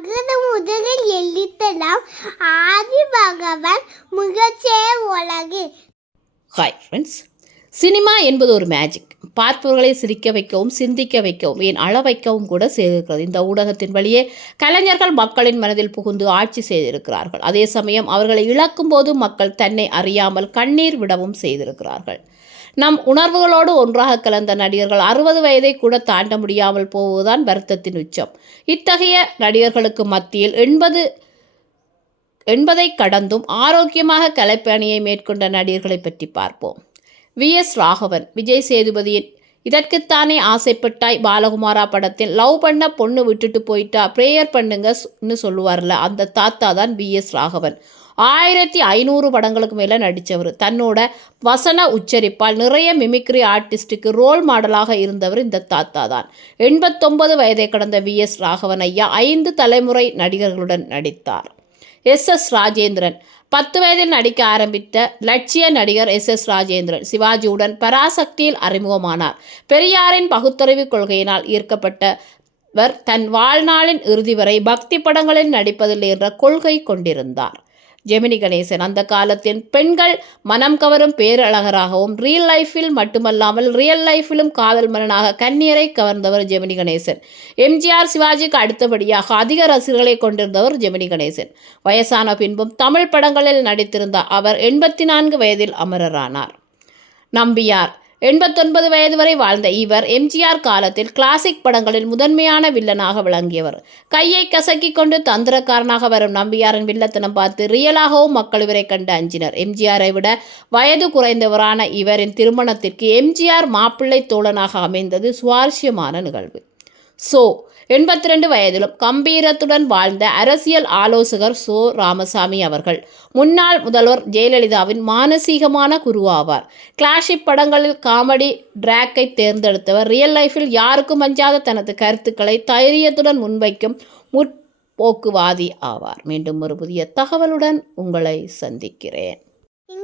அகர முதலில் எழுத்தலாம். ஆதி பகவான் முகச்சே உலகு. ஹாய் ஃப்ரெண்ட்ஸ் சினிமா என்பது ஒரு மேஜிக் பார்ப்பவர்களை சிரிக்க வைக்கவும் சிந்திக்க வைக்கவும் ஏன் அள வைக்கவும் கூட செய்திருக்கிறது. இந்த ஊடகத்தின் வழியே கலைஞர்கள் மக்களின் மனதில் புகுந்து ஆட்சி செய்திருக்கிறார்கள். அதே சமயம் அவர்களை இழக்கும் போது மக்கள் தன்னை அறியாமல் கண்ணீர் விடவும் செய்திருக்கிறார்கள். நம் உணர்வுகளோடு ஒன்றாக கலந்த நடிகர்கள் அறுபது வயதை கூட தாண்ட முடியாமல் போவதுதான் வருத்தத்தின் உச்சம். இத்தகைய நடிகர்களுக்கு மத்தியில் எண்பது என்பதை கடந்தும் ஆரோக்கியமாக கலைப்பணியை மேற்கொண்ட நடிகர்களை பற்றி பார்ப்போம். வி எஸ் ராகவன் விஜய் சேதுபதியின் இதற்குத்தானே ஆசைப்பட்டாய் பாலகுமாரா படத்தில்? லவ் பண்ண பொண்ணு விட்டுட்டு போயிட்டா? ப்ரேயர் பண்ணுங்கன்னு சொல்லுவார்ல அந்த தாத்தா தான் பி எஸ் ராகவன். ஆயிரத்தி ஐநூறு படங்களுக்கு மேலே நடித்தவர் தன்னோட வசன உச்சரிப்பால் நிறைய மிமிக்ரி ஆர்டிஸ்ட்டுக்கு ரோல் மாடலாக இருந்தவர் இந்த தாத்தா தான். எண்பத்தொன்பது வயதை கடந்த வி எஸ் ராகவன் ஐயா ஐந்து தலைமுறை நடிகர்களுடன் நடித்தார். S S Rajendran. பத்து வயதில் நடிக்க ஆரம்பித்த லட்சிய நடிகர் எஸ் எஸ் ராஜேந்திரன் சிவாஜியுடன் பராசக்தியில் அறிமுகமானார். பெரியாரின் பகுத்தறிவு கொள்கையினால் ஈர்க்கப்பட்டவர் தன் வாழ்நாளின் இறுதி வரை பக்தி படங்களில் நடிப்பதில் என்ற கொள்கை கொண்டிருந்தார். ஜெமினி கணேசன். அந்த காலத்தின் பெண்கள் மனம் கவரும் பேரழகராகவும் ரியல் லைஃபில் மட்டுமல்லாமல் ரியல் லைஃப்பிலும் காதல் மன்னனாக கண்ணீரை கவர்ந்தவர் ஜெமினி கணேசன். எம்ஜிஆர் சிவாஜிக்கு அடுத்தபடியாக அதிக ரசிகர்களை கொண்டிருந்தவர் ஜெமினி கணேசன். வயசான பின்பும் தமிழ் படங்களில் நடித்திருந்த அவர் எண்பத்தி நான்கு வயதில் அமரரானார். நம்பியார் எண்பத்தொன்பது வயது வரை வாழ்ந்த இவர் எம்ஜிஆர் காலத்தில் கிளாசிக் படங்களில் முதன்மையான வில்லனாக விளங்கியவர். கையை கசக்கிக் கொண்டு தந்திரக்காரனாக வரும் நம்பியாரின் வில்லத்தனம் பார்த்து ரியலாகவும் மக்கள் இவரை கண்டு அஞ்சினர். எம்ஜிஆரை விட வயது குறைந்தவரான இவரின் திருமணத்திற்கு எம்ஜிஆர் மாப்பிள்ளை தோழனாக அமைந்தது சுவாரஸ்யமான நிகழ்வு. சோ எண்பத்தி ரெண்டு வயதிலும் கம்பீரத்துடன் வாழ்ந்த அரசியல் ஆலோசகர் சோ ராமசாமி அவர்கள். முன்னாள் முதல்வர் ஜெயலலிதாவின் மானசீகமான குருவாவார் கிளாஷிப் படங்களில் காமெடி டிராக்கை தேர்ந்தெடுத்தவர். ரியல் லைஃபில் யாருக்கும் அஞ்சாத தனது கருத்துக்களை தைரியத்துடன் முன்வைக்கும் முற்போக்குவாதி ஆவார். மீண்டும் ஒரு புதிய தகவலுடன் உங்களை சந்திக்கிறேன்.